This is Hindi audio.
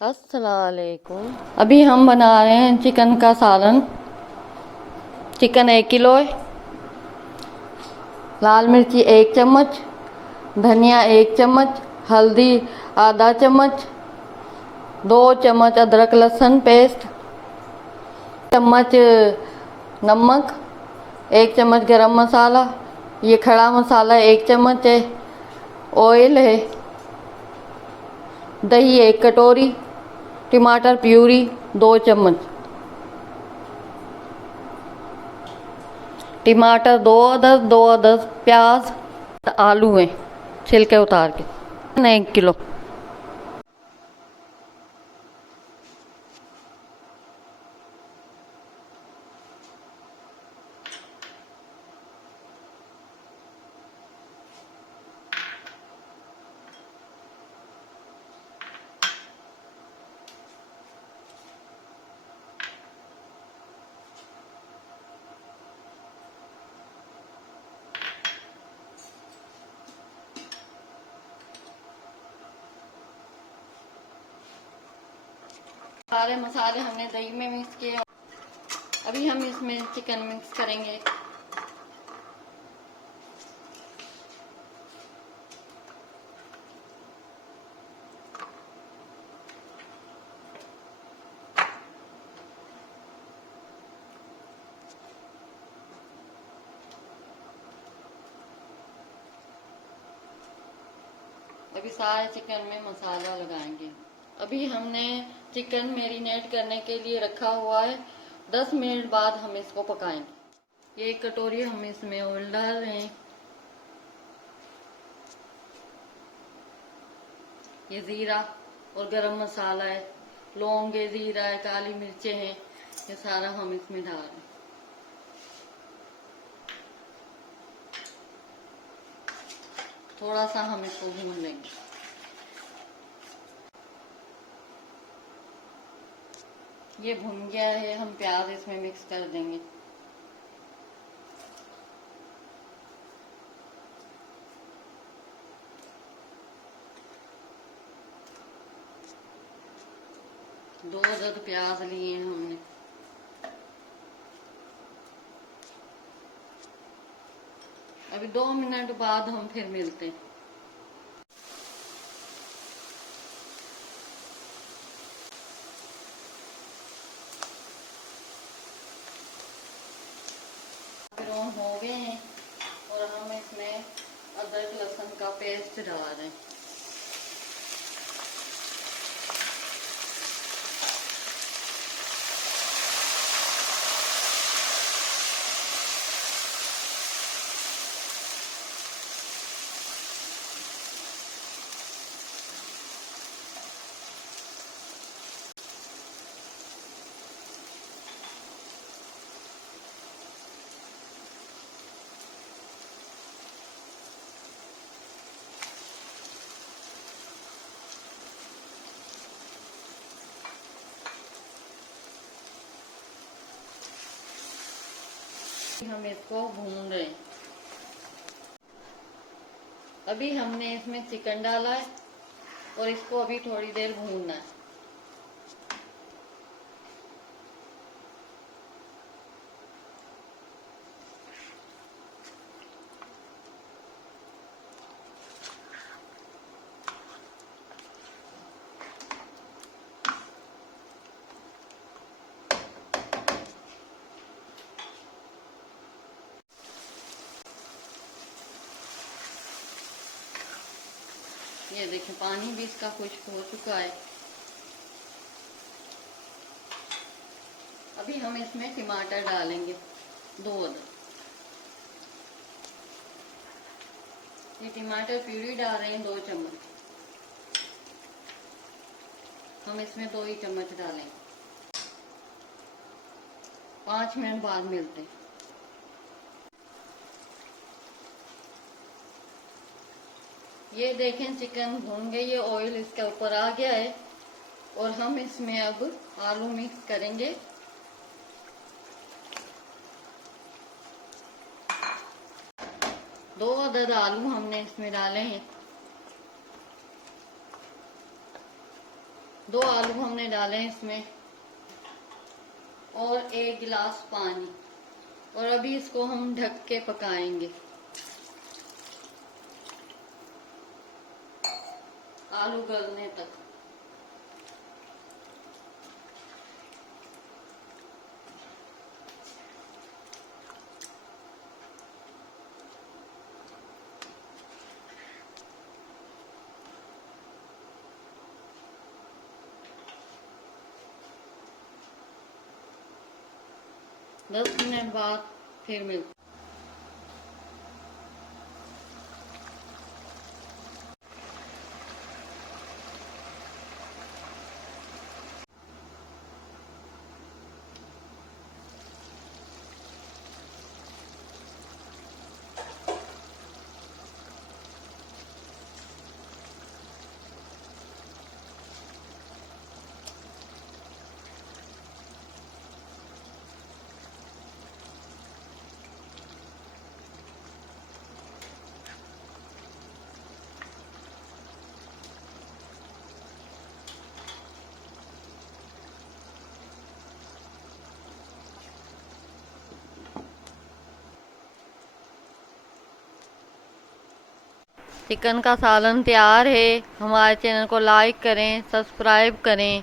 अस्सलाम वालेकुम। अभी हम बना रहे हैं चिकन का सालन। चिकन 1 किलो है। लाल मिर्ची 1 चम्मच, धनिया 1 चम्मच, हल्दी आधा चम्मच, 2 चम्मच अदरक लहसुन पेस्ट, चम्मच नमक, 1 चम्मच गरम मसाला, ये खड़ा मसाला 1 चम्मच है, ऑयल है, दही 1 कटोरी, टमाटर प्यूरी 2 चम्मच, टमाटर 2 अदद प्याज, आलू हैं छिलके उतार के, 1 किलो। सारे मसाले हमने दही में मिक्स किए। अभी हम इसमें चिकन मिक्स करेंगे। अभी सारे चिकन में मसाला लगाएंगे। अभी हमने चिकन मैरिनेट करने के लिए रखा हुआ है। 10 मिनट बाद हम इसको पकाएंगे। ये 1 कटोरी हम इसमें ऑयल डाल रहे हैं। ये जीरा और गरम मसाला है, लौंग है, जीरा है, काली मिर्चें हैं, ये सारा हम इसमें डाल रहे हैं। थोड़ा सा हम इसको भून लेंगे। ये भुन गया है, हम प्याज इसमें मिक्स कर देंगे। दो अदद प्याज लिए हैं हमने। अभी 2 मिनट बाद हम फिर मिलते हैं। ब्राउन हो गए हैं और हम इसमें अदरक लहसुन का पेस्ट डाल रहे हैं। हम इसको भून रहे हैं। अभी हमने इसमें चिकन डाला है और इसको अभी थोड़ी देर भूनना है। ये देखिए पानी भी इसका खुश्क हो चुका है। अभी हम इसमें टमाटर डालेंगे 2 अदद। ये टमाटर प्यूरी डाल रहे हैं 2 चम्मच। हम इसमें 2 ही चम्मच डालेंगे। 5 मिनट बाद मिलते हैं। ये देखें चिकन भून गई है, ऑयल इसके ऊपर आ गया है और हम इसमें अब आलू मिक्स करेंगे। दो अदद आलू हमने इसमें डाले हैं। 2 आलू हमने डाले हैं इसमें और 1 गिलास पानी। और अभी इसको हम ढक के पकाएंगे आलू गलने तक। दस मिनट बाद फिर मिलते। चिकन का सालन तैयार है। हमारे चैनल को लाइक करें, सब्सक्राइब करें।